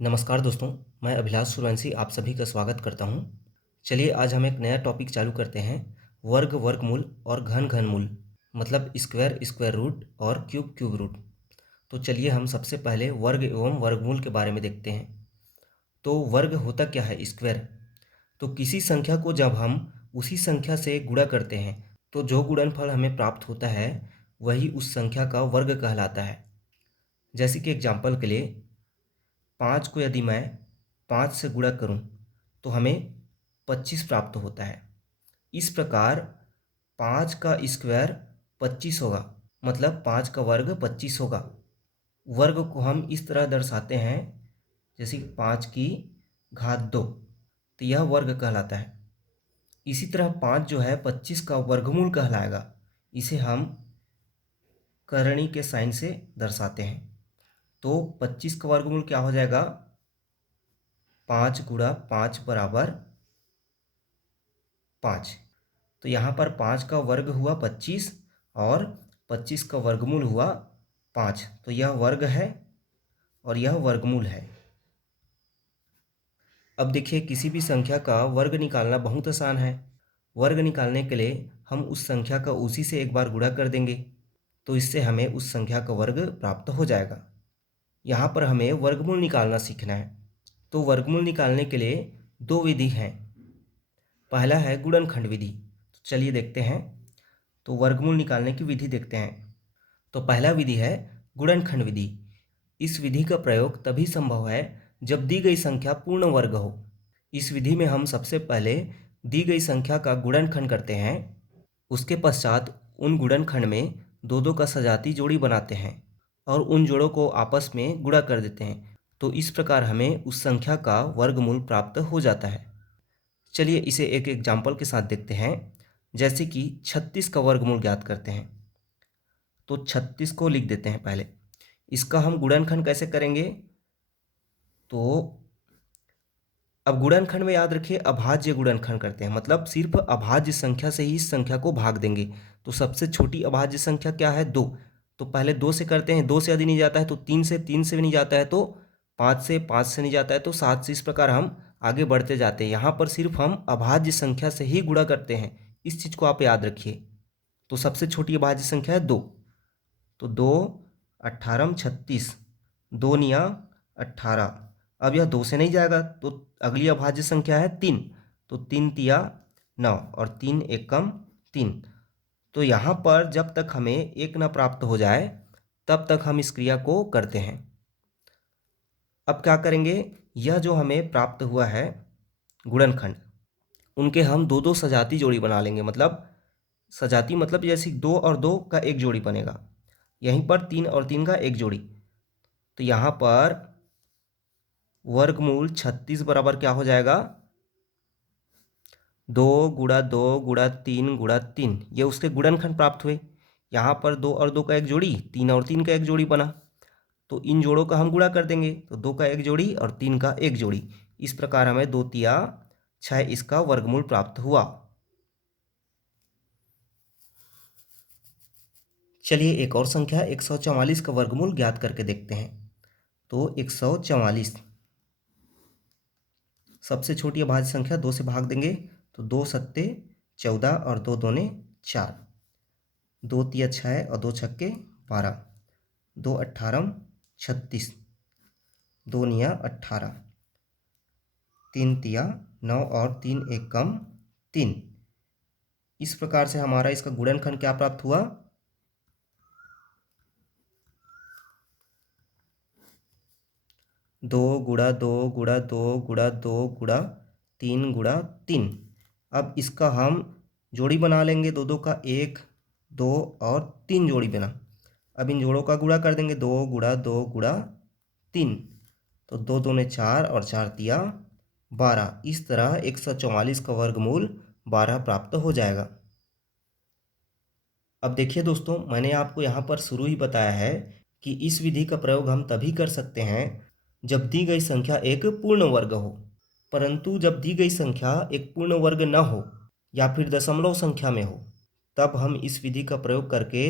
नमस्कार दोस्तों, मैं अभिलाष सूर्यवंशी आप सभी का स्वागत करता हूं। चलिए आज हम एक नया टॉपिक चालू करते हैं। वर्ग वर्गमूल और घन घनमूल, मतलब स्क्वायर स्क्वायर रूट और क्यूब क्यूब रूट। तो चलिए हम सबसे पहले वर्ग एवं वर्गमूल के बारे में देखते हैं। तो वर्ग होता क्या है? स्क्वायर। तो किसी संख्या को जब हम उसी संख्या से गुणा करते हैं तो जो गुणनफल हमें प्राप्त होता है वही उस संख्या का वर्ग कहलाता है। जैसे कि एग्जाम्पल के लिए 5 को यदि मैं 5 से गुणा करूं तो हमें 25 प्राप्त होता है। इस प्रकार 5 का स्क्वायर 25 होगा, मतलब 5 का वर्ग 25 होगा। वर्ग को हम इस तरह दर्शाते हैं, जैसे कि 5 की घात 2, तो यह वर्ग कहलाता है। इसी तरह 5 जो है 25 का वर्गमूल कहलाएगा। इसे हम करणी के साइन से दर्शाते हैं। तो 25 का वर्गमूल क्या हो जाएगा? 5 गुणा 5 बराबर 5। तो यहाँ पर 5 का वर्ग हुआ 25 और 25 का वर्गमूल हुआ 5। तो यह वर्ग है और यह वर्गमूल है। अब देखिए, किसी भी संख्या का वर्ग निकालना बहुत आसान है। वर्ग निकालने के लिए हम उस संख्या का उसी से एक बार गुणा कर देंगे, तो इससे हमें उस संख्या का वर्ग प्राप्त हो जाएगा। यहाँ पर हमें वर्गमूल निकालना सीखना है। तो वर्गमूल निकालने के लिए दो विधि हैं। पहला है गुणनखंड विधि। तो चलिए देखते हैं। तो वर्गमूल निकालने की विधि देखते हैं। तो पहला विधि है गुणनखंड विधि। इस विधि का प्रयोग तभी संभव है जब दी गई संख्या पूर्ण वर्ग हो। इस विधि में हम सबसे पहले दी गई संख्या का गुणनखंड करते हैं। उसके पश्चात उन गुणनखंड में दो दो का सजाती जोड़ी बनाते हैं और उन जोड़ों को आपस में गुणा कर देते हैं। तो इस प्रकार हमें उस संख्या का वर्गमूल प्राप्त हो जाता है। चलिए इसे एक एग्जाम्पल के साथ देखते हैं। जैसे कि 36 का वर्गमूल ज्ञात करते हैं। तो 36 को लिख देते हैं पहले। इसका हम गुणनखंड कैसे करेंगे? तो अब गुणनखंड में याद रखिए अभाज्य गुणनखंड करते हैं, मतलब सिर्फ अभाज्य संख्या से ही इस संख्या को भाग देंगे। तो सबसे छोटी अभाज्य संख्या क्या है? 2। तो पहले 2 से करते हैं। 2 से यदि नहीं जाता है तो 3 से, 3 से भी नहीं जाता है तो 5 से, 5 से नहीं जाता है तो 7 से। इस प्रकार हम आगे बढ़ते जाते हैं। यहाँ पर सिर्फ हम अभाज्य संख्या से ही गुणा करते हैं। इस चीज़ को आप याद रखिए। तो सबसे छोटी अभाज्य संख्या है 2। तो 2 18 36, 2 निया 18। अब यह 2 से नहीं जाएगा तो अगली अभाज्य संख्या है 3। तो 3 तिया 9 और 3 एकम 3। तो यहाँ पर जब तक हमें एक न प्राप्त हो जाए तब तक हम इस क्रिया को करते हैं। अब क्या करेंगे? यह जो हमें प्राप्त हुआ है गुणनखंड, उनके हम दो दो सजाती जोड़ी बना लेंगे। मतलब सजाती मतलब जैसे 2 और 2 का एक जोड़ी बनेगा, यहीं पर 3 और 3 का एक जोड़ी। तो यहाँ पर वर्गमूल 36 बराबर क्या हो जाएगा? 2 गुणा 2 गुणा 3 गुणा 3। ये उसके गुणनखंड प्राप्त हुए। यहाँ पर 2 और 2 का एक जोड़ी, 3 और 3 का एक जोड़ी बना। तो इन जोड़ों का हम गुणा कर देंगे। तो 2 का एक जोड़ी और 3 का एक जोड़ी। इस प्रकार हमें 2 तिया 6 इसका वर्गमूल प्राप्त हुआ। चलिए एक और संख्या 144 का वर्गमूल ज्ञात करके देखते हैं। तो 144 सबसे छोटी अभाज्य संख्या 2 से भाग देंगे। तो 2 सत्ते 14 और 2 दूने 4। 2 तिया 6 और 2 छक्के 12। 2 18 36, 2 निया 18, 3 तिया 9 और 3 एकम 3। इस प्रकार से हमारा इसका गुणनखंड क्या प्राप्त हुआ? 2 गुणा 2 गुणा 2 गुणा 2 गुणा 3 गुणा 3। अब इसका हम जोड़ी बना लेंगे। 2 2 का 1, 2 और 3 जोड़ी बना। अब इन जोड़ों का गुणा कर देंगे। 2 गुणा 2 गुणा 3। तो 2 दूने 4 और 4 तिया 12। इस तरह 144 का वर्गमूल 12 प्राप्त हो जाएगा। अब देखिए दोस्तों, मैंने आपको यहाँ पर शुरू ही बताया है कि इस विधि का प्रयोग हम तभी कर सकते हैं जब दी गई संख्या एक पूर्ण वर्ग हो। परंतु जब दी गई संख्या एक पूर्ण वर्ग न हो या फिर दशमलव संख्या में हो, तब हम इस विधि का प्रयोग करके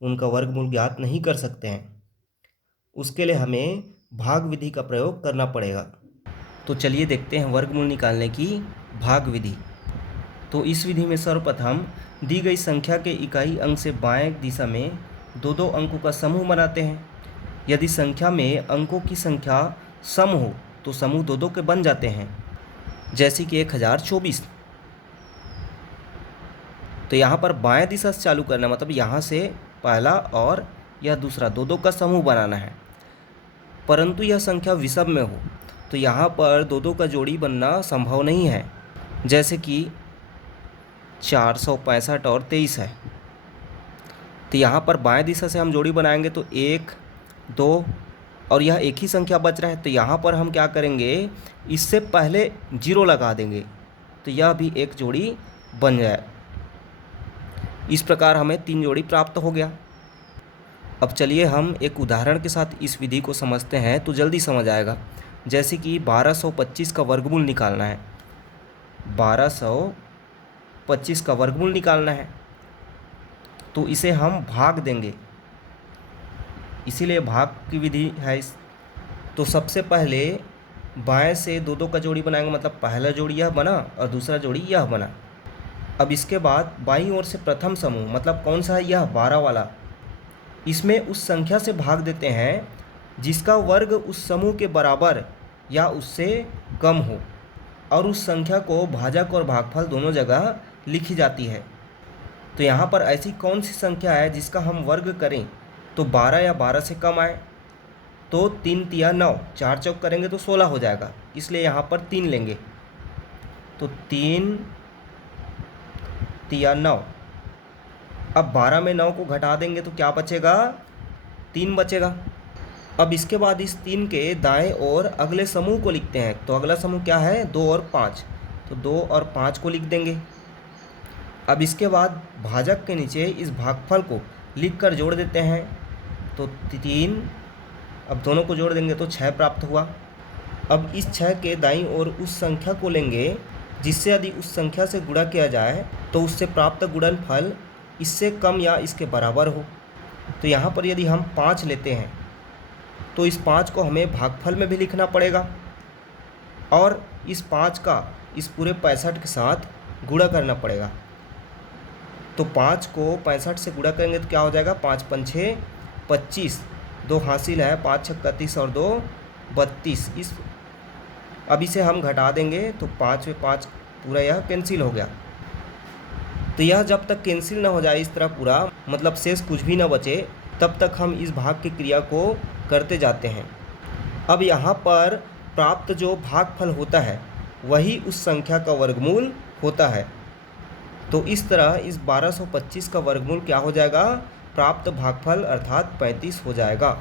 उनका वर्गमूल ज्ञात नहीं कर सकते हैं। उसके लिए हमें भाग विधि का प्रयोग करना पड़ेगा। तो चलिए देखते हैं वर्गमूल निकालने की भाग विधि। तो इस विधि में सर्वप्रथम दी गई संख्या के इकाई अंक से बाएं दिशा में दो दो अंकों का समूह बनाते हैं। यदि संख्या में अंकों की संख्या सम हो तो समूह दो दो के बन जाते हैं, जैसे कि 1024। तो यहाँ पर बाएं दिशा से चालू करना, मतलब यहाँ से पहला और यह दूसरा दो दो का समूह बनाना है। परंतु यह संख्या विषम में हो तो यहाँ पर दो दो का जोड़ी बनना संभव नहीं है, जैसे कि 465 और 23 है। तो यहाँ पर बाएं दिशा से हम जोड़ी बनाएंगे तो 1 2 और यह एक ही संख्या बच रहा है, तो यहाँ पर हम क्या करेंगे, इससे पहले 0 लगा देंगे तो यह भी एक जोड़ी बन जाए। इस प्रकार हमें 3 जोड़ी प्राप्त हो गया। अब चलिए हम एक उदाहरण के साथ इस विधि को समझते हैं तो जल्दी समझ आएगा। जैसे कि 1225 का वर्गमूल निकालना है। 1225 का वर्गमूल निकालना है तो इसे हम भाग देंगे, इसीलिए भाग की विधि है तो सबसे पहले बाएं से दो दो का जोड़ी बनाएंगे, मतलब पहला जोड़ी यह बना और दूसरा जोड़ी यह बना। अब इसके बाद बाईं ओर से प्रथम समूह, मतलब कौन सा है, यह 12 वाला, इसमें उस संख्या से भाग देते हैं जिसका वर्ग उस समूह के बराबर या उससे कम हो, और उस संख्या को भाजक और भागफल दोनों जगह लिखी जाती है। तो यहाँ पर ऐसी कौन सी संख्या है जिसका हम वर्ग करें तो 12 या 12 से कम आए, तो 3 तिया 9, 4 चौक करेंगे तो 16 हो जाएगा, इसलिए यहाँ पर 3 लेंगे। तो 3 तिया 9। अब 12 में 9 को घटा देंगे तो क्या बचेगा, 3 बचेगा। अब इसके बाद इस 3 के दाएं ओर अगले समूह को लिखते हैं। तो अगला समूह क्या है, 2 और 5, तो 2 और 5 को लिख देंगे। अब इसके बाद भाजक के नीचे इस भागफल को लिखकर जोड़ देते हैं। तो 3, अब दोनों को जोड़ देंगे तो 6 प्राप्त हुआ। अब इस 6 के दाईं ओर उस संख्या को लेंगे जिससे यदि उस संख्या से गुणा किया जाए तो उससे प्राप्त गुणनफल इससे कम या इसके बराबर हो। तो यहाँ पर यदि हम 5 लेते हैं तो इस 5 को हमें भागफल में भी लिखना पड़ेगा और इस 5 का इस पूरे 65 के साथ गुणा करना पड़ेगा। तो 5 को 65 से गुणा करेंगे तो क्या हो जाएगा, 5 पंछे 25, 2 हासिल है, 5 छक 31 और 2 32। इस अब इसे हम घटा देंगे तो 5 में 5 पूरा यह कैंसिल हो गया। तो यह जब तक कैंसिल ना हो जाए इस तरह पूरा, मतलब शेष कुछ भी ना बचे, तब तक हम इस भाग की क्रिया को करते जाते हैं। अब यहाँ पर प्राप्त जो भागफल होता है वही उस संख्या का वर्गमूल होता है। तो इस तरह इस 1225 का वर्गमूल क्या हो जाएगा, प्राप्त भागफल अर्थात 35 हो जाएगा।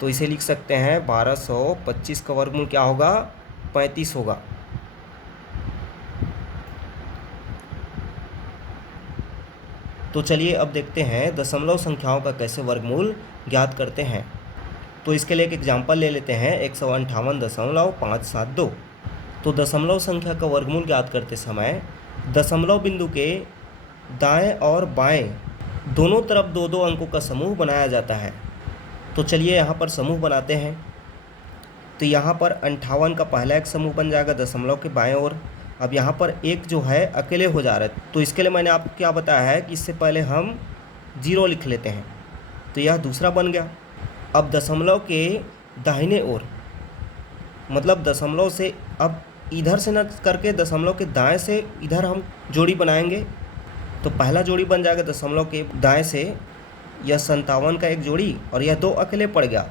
तो इसे लिख सकते हैं 1225 का वर्गमूल क्या होगा, 35 होगा। तो चलिए अब देखते हैं दशमलव संख्याओं का कैसे वर्गमूल ज्ञात करते हैं। तो इसके लिए एक एग्जाम्पल ले लेते हैं, 158.572। तो दशमलव संख्या का वर्गमूल ज्ञात करते समय दशमलव बिंदु के दाएं और बाएं दोनों तरफ दो दो अंकों का समूह बनाया जाता है। तो चलिए यहाँ पर समूह बनाते हैं। तो यहाँ पर 58 का पहला एक समूह बन जाएगा दशमलव के बाएं ओर। अब यहाँ पर एक जो है अकेले हो जा रहा है, तो इसके लिए मैंने आपको क्या बताया है कि इससे पहले हम 0 लिख लेते हैं, तो यह दूसरा बन गया। अब दशमलव के दाहिने ओर, मतलब दशमलव से अब इधर से न करके दशमलव के दाएं से इधर हम जोड़ी बनाएंगे। तो पहला जोड़ी बन जाएगा दशमलव के दाएं से, यह 57 का एक जोड़ी और यह 2 अकेले पड़ गया।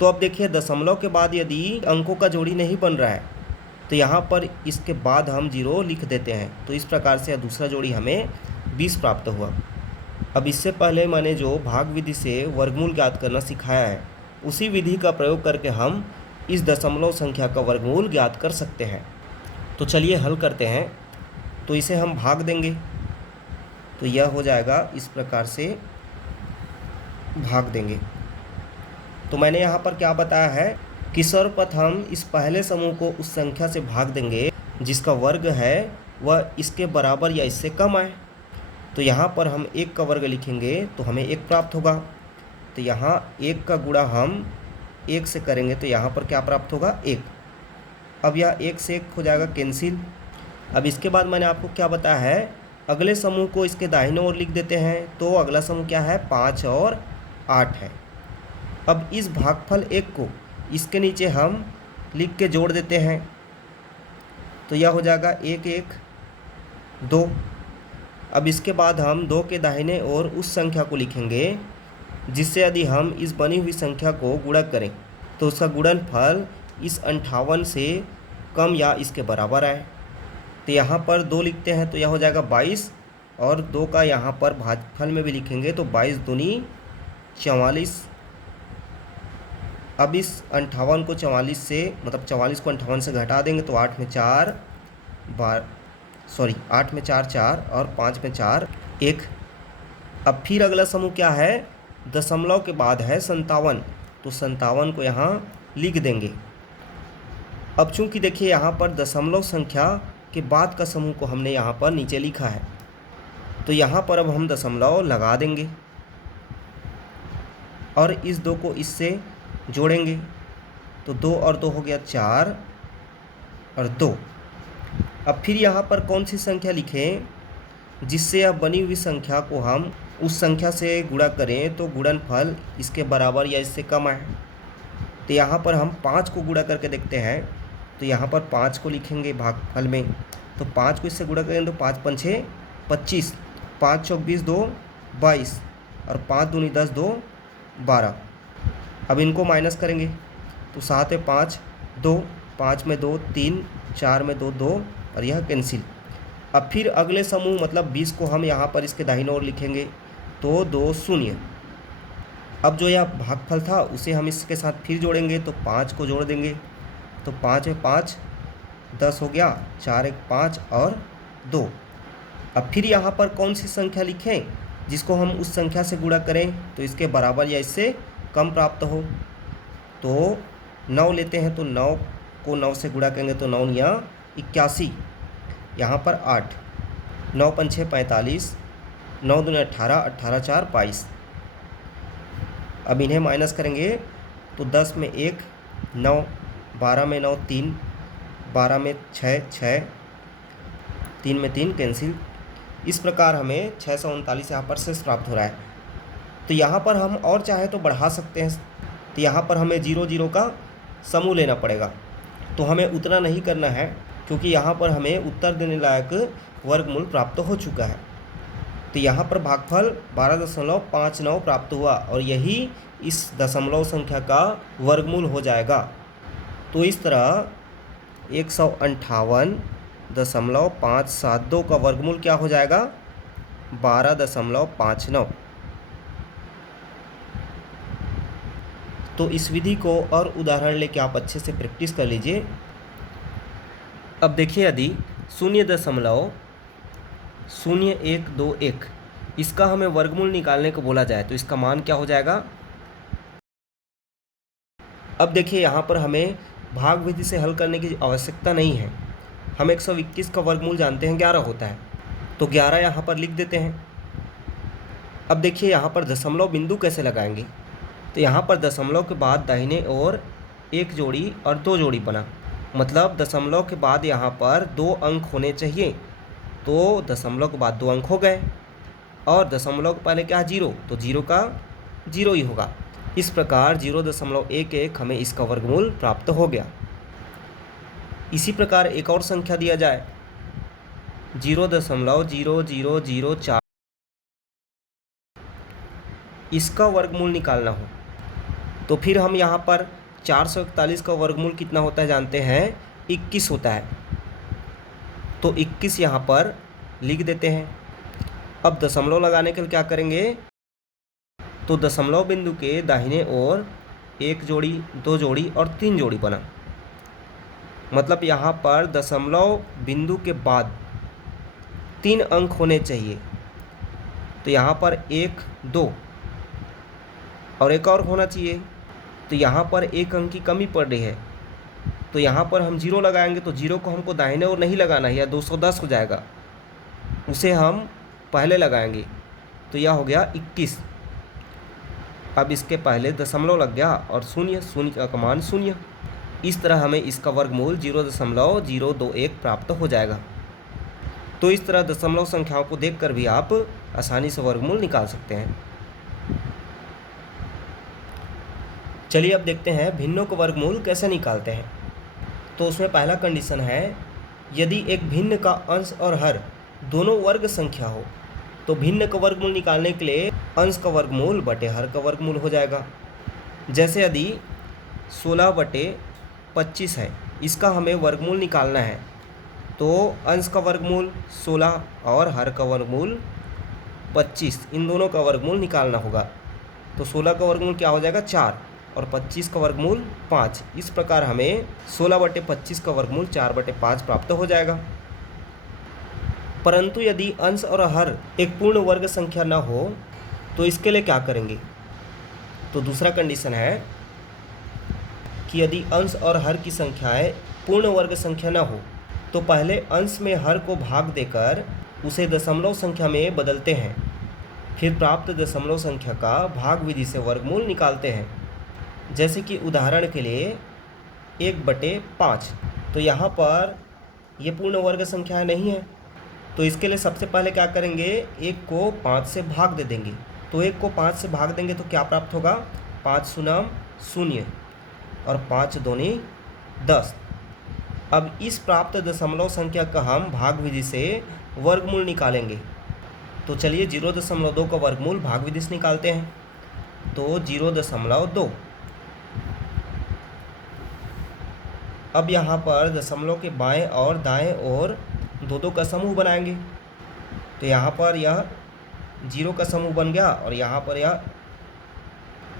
तो अब देखिए दशमलव के बाद यदि अंकों का जोड़ी नहीं बन रहा है तो यहाँ पर इसके बाद हम 0 लिख देते हैं। तो इस प्रकार से यह दूसरा जोड़ी हमें 20 प्राप्त हुआ। अब इससे पहले मैंने जो भाग विधि से वर्गमूल ज्ञात करना सिखाया है, उसी विधि का प्रयोग करके हम इस दशमलव संख्या का वर्गमूल ज्ञात कर सकते हैं। तो चलिए हल करते हैं। तो इसे हम भाग देंगे तो यह हो जाएगा, इस प्रकार से भाग देंगे। तो मैंने यहाँ पर क्या बताया है कि सर्वप्रथम इस पहले समूह को उस संख्या से भाग देंगे जिसका वर्ग है वह इसके बराबर या इससे कम आए। तो यहाँ पर हम 1 का वर्ग लिखेंगे तो हमें 1 प्राप्त होगा। तो यहाँ 1 का गुणा हम 1 से करेंगे तो यहाँ पर क्या प्राप्त होगा 1। अब यह 1 से 1 हो जाएगा कैंसिल। अब इसके बाद मैंने आपको क्या बताया है, अगले समूह को इसके दाहिने ओर लिख देते हैं। तो अगला समूह क्या है, 5 और 8 है। अब इस भागफल 1 को इसके नीचे हम लिख के जोड़ देते हैं, तो यह हो जाएगा 1 1 2। अब इसके बाद हम 2 के दाहिने ओर उस संख्या को लिखेंगे जिससे यदि हम इस बनी हुई संख्या को गुणा करें तो उसका गुणनफल इस 58 से कम या इसके बराबर आए। तो यहाँ पर 2 लिखते हैं तो यह हो जाएगा 22, और 2 का यहाँ पर भागफल में भी लिखेंगे तो 22 दूनी 44। अब इस 58 को 44 से, मतलब 44 को 58 से घटा देंगे तो 8 में 4 4 और 5 में 4 1। अब फिर अगला समूह क्या है, दशमलव के बाद है 57, तो 57 को यहाँ लिख देंगे। अब चूंकि देखिए यहाँ पर दशमलव संख्या के बाद का समूह को हमने यहाँ पर नीचे लिखा है, तो यहाँ पर अब हम दशमलव लगा देंगे और इस 2 को इससे जोड़ेंगे, तो 2 और 2 हो गया 4 और 2। अब फिर यहाँ पर कौन सी संख्या लिखें जिससे अब बनी हुई संख्या को हम उस संख्या से गुणा करें तो गुणनफल इसके बराबर या इससे कम आए। तो यहाँ पर हम 5 को गुणा करके देखते हैं, तो यहाँ पर 5 को लिखेंगे भागफल में, तो 5 को इससे गुणा करेंगे तो 5 5 6 25, 5 चौक 20 2 22 और 5 दूनी 10 2 12। अब इनको माइनस करेंगे तो 7 है 5 2, 5 में 2 3, 4 में 2 2 और यह कैंसिल। अब फिर अगले समूह मतलब 20 को हम यहाँ पर इसके दाहिने ओर लिखेंगे तो 2 0। अब जो यह भागफल था उसे हम इसके साथ फिर जोड़ेंगे, तो 5 को जोड़ देंगे, तो 5 है 5 10 हो गया, 4 1 5 और 2। अब फिर यहाँ पर कौन सी संख्या लिखें जिसको हम उस संख्या से गुणा करें तो इसके बराबर या इससे कम प्राप्त हो। तो 9 लेते हैं, तो 9 को 9 से गुणा करेंगे तो 9 या 81, यहाँ पर 8, 9 5 6 45, 9 दूनी 18, 18 4 22। अब इन्हें माइनस करेंगे तो 10 में 1 9, 12 में 9 3, 12 में 6 6, 3 में 3 कैंसिल। इस प्रकार हमें 639 यहाँ पर शेष प्राप्त हो रहा है। तो यहाँ पर हम और चाहे तो बढ़ा सकते हैं, तो यहाँ पर हमें 0 0 का समूह लेना पड़ेगा, तो हमें उतना नहीं करना है क्योंकि यहाँ पर हमें उत्तर देने लायक वर्गमूल प्राप्त हो चुका है। तो यहाँ पर भागफल 12.59 प्राप्त हुआ और यही इस दशमलव संख्या का वर्गमूल हो जाएगा। तो इस तरह 158.572 का वर्गमूल क्या हो जाएगा, 12.59। तो इस विधि को और उदाहरण लेके आप अच्छे से प्रैक्टिस कर लीजिए। अब देखिए यदि 0.0121 इसका हमें वर्गमूल निकालने को बोला जाए तो इसका मान क्या हो जाएगा। अब देखिए यहाँ पर हमें भाग विधि से हल करने की आवश्यकता नहीं है, हम 121 का वर्गमूल जानते हैं 11 होता है, तो 11 यहाँ पर लिख देते हैं। अब देखिए यहाँ पर दशमलव बिंदु कैसे लगाएंगे, तो यहाँ पर दशमलव के बाद दाहिने ओर 1 जोड़ी और 2 जोड़ी बना, मतलब दशमलव के बाद यहाँ पर 2 अंक होने चाहिए, तो दशमलव के बाद 2 अंक हो गए और दशमलव के पहले क्या 0, तो 0 का 0 ही होगा। इस प्रकार 0.11 हमें इसका वर्गमूल प्राप्त हो गया। इसी प्रकार एक और संख्या दिया जाए 0.0004, इसका वर्गमूल निकालना हो तो फिर हम यहाँ पर 441 का वर्गमूल कितना होता है जानते हैं, 21 होता है, तो 21 यहाँ पर लिख देते हैं। अब दशमलव लगाने के लिए क्या करेंगे, तो दशमलव बिंदु के दाहिने ओर 1 जोड़ी 2 जोड़ी और 3 जोड़ी बना, मतलब यहाँ पर दशमलव बिंदु के बाद 3 अंक होने चाहिए, तो यहाँ पर 1 2 और एक और होना चाहिए, तो यहाँ पर 1 अंक की कमी पड़ रही है, तो यहाँ पर हम 0 लगाएंगे, तो 0 को हमको दाहिने ओर नहीं लगाना है या 210 हो जाएगा, उसे हम पहले लगाएंगे, तो यह हो गया 21। अब इसके पहले दशमलव लग गया और शून्य, शून्य का मान शून्य। इस तरह हमें इसका वर्गमूल 0.021 प्राप्त हो जाएगा। तो इस तरह दशमलव संख्याओं को देखकर भी आप आसानी से वर्गमूल निकाल सकते हैं। चलिए अब देखते हैं भिन्नों का वर्गमूल कैसे निकालते हैं। तो उसमें पहला कंडीशन है, यदि एक भिन्न का अंश और हर दोनों वर्ग संख्या हो तो भिन्न का वर्गमूल निकालने के लिए अंश का वर्गमूल बटे हर का वर्गमूल हो जाएगा। जैसे यदि 16/25 है, इसका हमें वर्गमूल निकालना है, तो अंश का वर्गमूल 16 और हर का वर्गमूल 25, इन दोनों का वर्गमूल निकालना होगा। तो 16 का वर्गमूल क्या हो जाएगा 4 और 25 का वर्गमूल 5। इस प्रकार हमें 16/25 का वर्गमूल 4/5 प्राप्त हो जाएगा। परंतु यदि अंश और हर एक पूर्ण वर्ग संख्या न हो तो इसके लिए क्या करेंगे। तो दूसरा कंडीशन है कि यदि अंश और हर की संख्याएं पूर्ण वर्ग संख्या न हो तो पहले अंश में हर को भाग देकर उसे दशमलव संख्या में बदलते हैं, फिर प्राप्त दशमलव संख्या का भाग विधि से वर्गमूल निकालते हैं। जैसे कि उदाहरण के लिए 1/5, तो यहाँ पर ये पूर्ण वर्ग संख्या नहीं है, तो इसके लिए सबसे पहले क्या करेंगे, 1 को 5 से भाग दे देंगे। तो 1 को 5 से भाग देंगे तो क्या प्राप्त होगा, 5 शून्य 0 और 5 दूनी 10। अब इस प्राप्त दशमलव संख्या का हम भाग विधि से वर्गमूल निकालेंगे। तो चलिए 0.2 का वर्गमूल भाग विधि से निकालते हैं। तो 0.2। अब यहाँ पर दशमलव के बाएं और दाएं ओर 2 का समूह बनाएंगे। तो यहाँ पर यह 0 का समूह बन गया और यहाँ पर यह।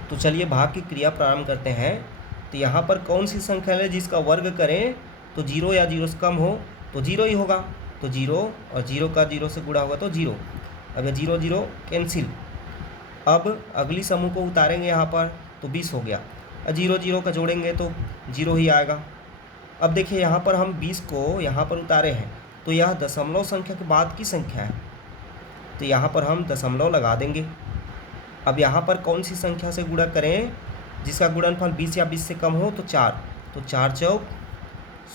तो चलिए भाग की क्रिया प्रारंभ करते हैं। तो यहाँ पर कौन सी संख्या है जिसका वर्ग करें तो 0 या 0 से कम हो तो 0 ही होगा। तो 0 और 0 का 0 से गुणा होगा तो 0। अब ये 0 0 कैंसिल। अब अगली समूह को उतारेंगे यहाँ पर तो 20 हो गया। 0 0 का जोड़ेंगे तो 0 ही आएगा। अब देखिए यहाँ पर हम 20 को यहाँ पर उतारे हैं तो यह दशमलव संख्या के बाद की संख्या है, तो यहाँ पर हम दशमलव लगा देंगे। अब यहाँ पर कौन सी संख्या से गुणा करें जिसका गुणनफल 20 या 20 से कम हो तो 4। तो 4 चौक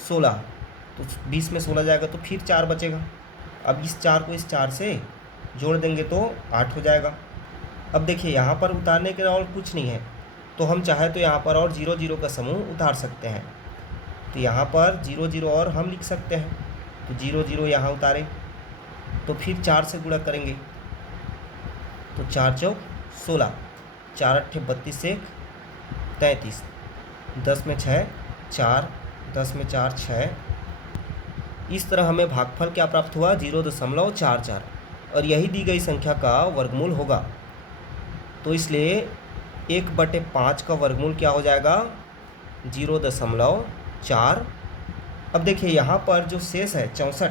16, तो 20 में 16 जाएगा तो फिर 4 बचेगा। अब इस 4 को इस 4 से जोड़ देंगे तो 8 हो जाएगा। अब देखिए यहाँ पर उतारने के और कुछ नहीं है, तो हम चाहे तो यहाँ पर और 0 0 का समूह उतार सकते हैं। तो यहाँ पर 0 0 और हम लिख सकते हैं। तो 0 0 यहाँ उतारे तो फिर 4 से गुणा करेंगे तो 4 चौक 16, 4 8 32 से 33, 10 में 6 4, 10 में 4 6। इस तरह हमें भागफल क्या प्राप्त हुआ 0.44 और यही दी गई संख्या का वर्गमूल होगा। तो इसलिए 1/5 का वर्गमूल क्या हो जाएगा 0.4। अब देखिए यहाँ पर जो शेष है 64,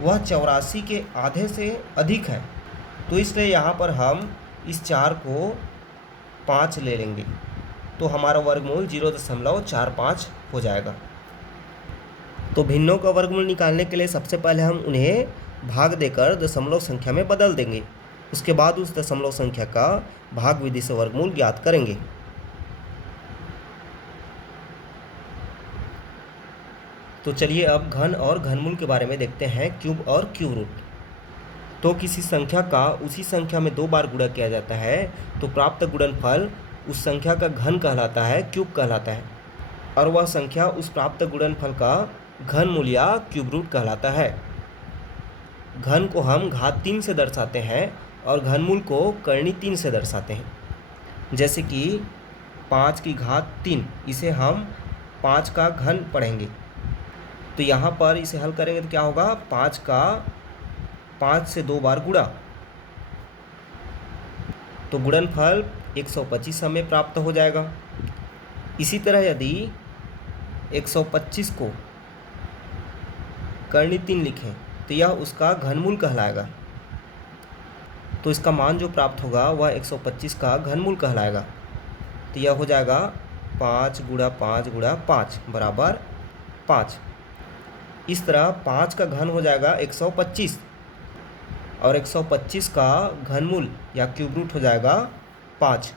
वह 84 के आधे से अधिक है, तो इसलिए यहाँ पर हम इस 4 को 5 ले लेंगे तो हमारा वर्गमूल 0.45 हो जाएगा। तो भिन्नों का वर्गमूल निकालने के लिए सबसे पहले हम उन्हें भाग देकर दशमलव संख्या में बदल देंगे। उसके बाद उस दशमलव संख्या का भाग विधि से वर्गमूल ज्ञात करेंगे। तो चलिए अब घन और घनमूल के बारे में देखते हैं, क्यूब और क्यूब रूट। तो किसी संख्या का उसी संख्या में 2 बार गुणा किया जाता है तो प्राप्त गुणनफल उस संख्या का घन कहलाता है, क्यूब कहलाता है, और वह संख्या उस प्राप्त गुणनफल का घनमूल या क्यूब रूट कहलाता है। घन को हम घात 3 से दर्शाते हैं और घनमूल को करनी 3 से दर्शाते हैं। जैसे कि 5 की घात 3, इसे हम 5 का घन पढ़ेंगे। तो यहाँ पर इसे हल करेंगे तो क्या होगा 5 का 5 से 2 बार गुणा, तो गुणनफल 125 हमें प्राप्त हो जाएगा। इसी तरह यदि 125 को करनी 3 लिखें तो यह उसका घनमूल कहलाएगा, तो इसका मान जो प्राप्त होगा वह 125 का घनमूल कहलाएगा। तो यह हो जाएगा 5 गुणा 5 गुणा 5 बराबर 5। इस तरह 5 का घन हो जाएगा 125 और 125 का घनमूल या क्यूब रूट हो जाएगा 5।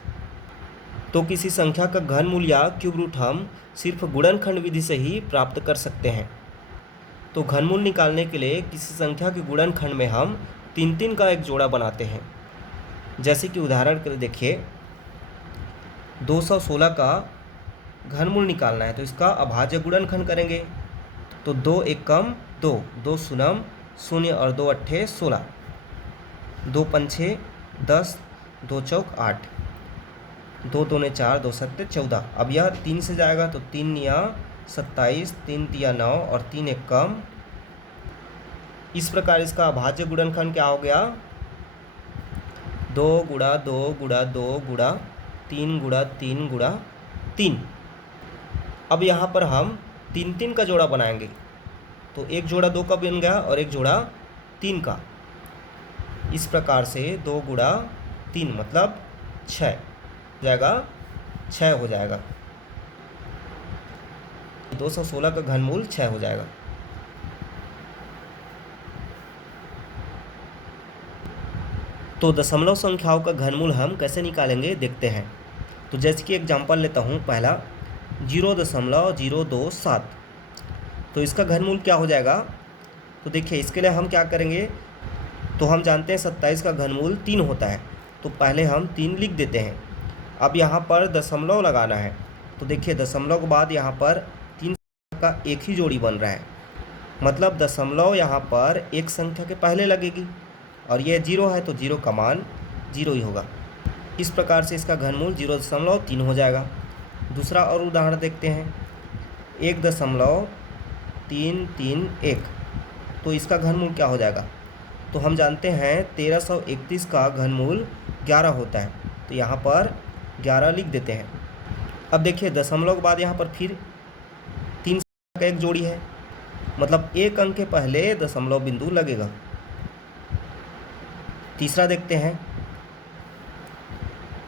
तो किसी संख्या का घनमूल या क्यूब रूट हम सिर्फ गुणनखंड विधि से ही प्राप्त कर सकते हैं। तो घनमूल निकालने के लिए किसी संख्या के गुणनखंड में हम 3-3 का एक जोड़ा बनाते हैं। जैसे कि उदाहरण के लिए देखिए, 216 का घनमूल निकालना है तो इसका अभाज्य गुणनखंड करेंगे। तो 2 एकम 2, 2 शून्यम 0 और 2 अट्ठे 16, 2 पंछे 10, 2 चौक 8, 2 दूने 4, 2 सत्ते 14। अब यह 3 से जाएगा तो 3 निया 27, 3 तिया 9 और 3 एक कम। इस प्रकार इसका अभाज्य गुणनखंड क्या हो गया? 2 गुणा 2 गुणा 2 गुणा 3 गुणा 3 गुणा 3। अब यहाँ पर हम 3-3 का जोड़ा बनाएंगे। तो एक जोड़ा 2 का बन गया और एक जोड़ा 3 का। इस प्रकार से 2 गुणा 3 मतलब 6 हो जाएगा, 6 हो जाएगा। 216 का घनमूल 6 हो जाएगा। तो दशमलव संख्याओं का घनमूल हम कैसे निकालेंगे देखते हैं। तो जैसे कि एग्जांपल लेता हूँ, पहला 0.027। तो इसका घनमूल क्या हो जाएगा? तो देखिए इसके लिए हम क्या करेंगे, तो हम जानते हैं 27 का घनमूल 3 होता है। तो पहले हम 3 लिख देते हैं। अब यहाँ पर दशमलव लगाना है। तो देखिए दशमलव के बाद यहाँ पर 3 का एक ही जोड़ी बन रहा है, मतलब दशमलव यहाँ पर एक संख्या के पहले लगेगी और यह 0 है तो 0 का मान 0 ही होगा। इस प्रकार से इसका घनमूल 0.3 हो जाएगा। दूसरा और उदाहरण देखते हैं, 1.331। तो इसका घनमूल क्या हो जाएगा? तो हम जानते हैं 1331 का घनमूल 11 होता है। तो यहाँ पर 11 लिख देते हैं। अब देखिए दशमलव के बाद यहाँ पर फिर 3 का एक जोड़ी है, मतलब एक अंक के पहले दशमलव बिंदु लगेगा। तीसरा देखते हैं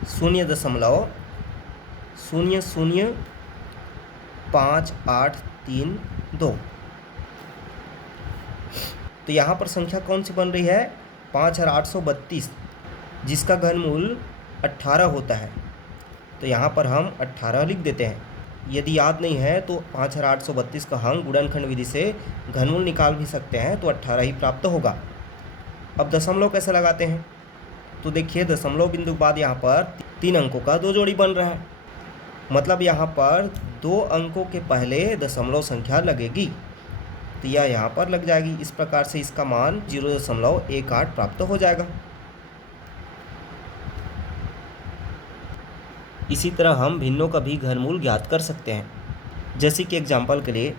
0.005832। तो यहाँ पर संख्या कौन सी बन रही है? 5832, जिसका घनमूल 18 होता है। तो यहाँ पर हम 18 लिख देते हैं। यदि याद नहीं है तो 5832 का हम गुणनखंड विधि से घनमूल निकाल भी सकते हैं, तो 18 ही प्राप्त होगा। अब दशमलव कैसे लगाते हैं? तो देखिए दशमलव बिंदु के बाद यहाँ पर 3 अंकों का 2 जोड़ी बन रहा है, मतलब यहाँ पर 2 अंकों के पहले दशमलव संख्या लगेगी। तो यह यहाँ पर लग जाएगी। इस प्रकार से इसका मान 0.18 प्राप्त हो जाएगा। इसी तरह हम भिन्नों का भी घनमूल ज्ञात कर सकते हैं। जैसे कि एग्जाम्पल के लिए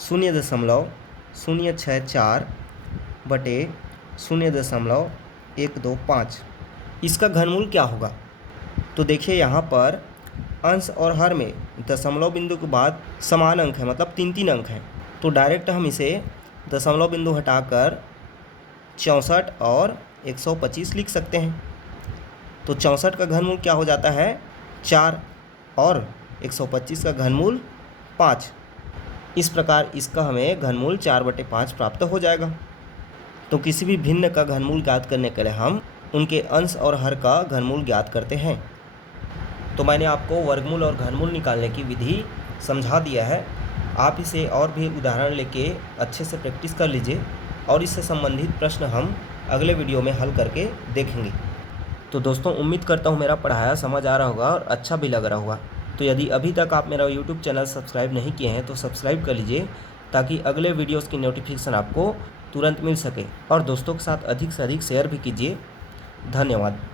0.064 बटे 0.125, इसका घनमूल क्या होगा? तो देखिए यहाँ पर अंश और हर में दशमलव बिंदु के बाद समान अंक है, मतलब 3-3 अंक हैं। तो डायरेक्ट हम इसे दशमलव बिंदु हटाकर 64 और 125 लिख सकते हैं। तो 64 का घनमूल क्या हो जाता है? 4 और 125 का घनमूल 5। इस प्रकार इसका हमें घनमूल 4/5 प्राप्त हो जाएगा। तो किसी भी भिन्न का घनमूल ज्ञात करने के लिए हम उनके अंश और हर का घनमूल ज्ञात करते हैं। तो मैंने आपको वर्गमूल और घनमूल निकालने की विधि समझा दिया है। आप इसे और भी उदाहरण लेके अच्छे से प्रैक्टिस कर लीजिए और इससे संबंधित प्रश्न हम अगले वीडियो में हल करके देखेंगे। तो दोस्तों उम्मीद करता हूँ मेरा पढ़ाया समझ आ रहा होगा और अच्छा भी लग रहा होगा। तो यदि अभी तक आप मेरा यूट्यूब चैनल सब्सक्राइब नहीं किए हैं तो सब्सक्राइब कर लीजिए, ताकि अगले वीडियोज़ की नोटिफिकेशन आपको तुरंत मिल सके। और दोस्तों के साथ अधिक से अधिक शेयर भी कीजिए। धन्यवाद।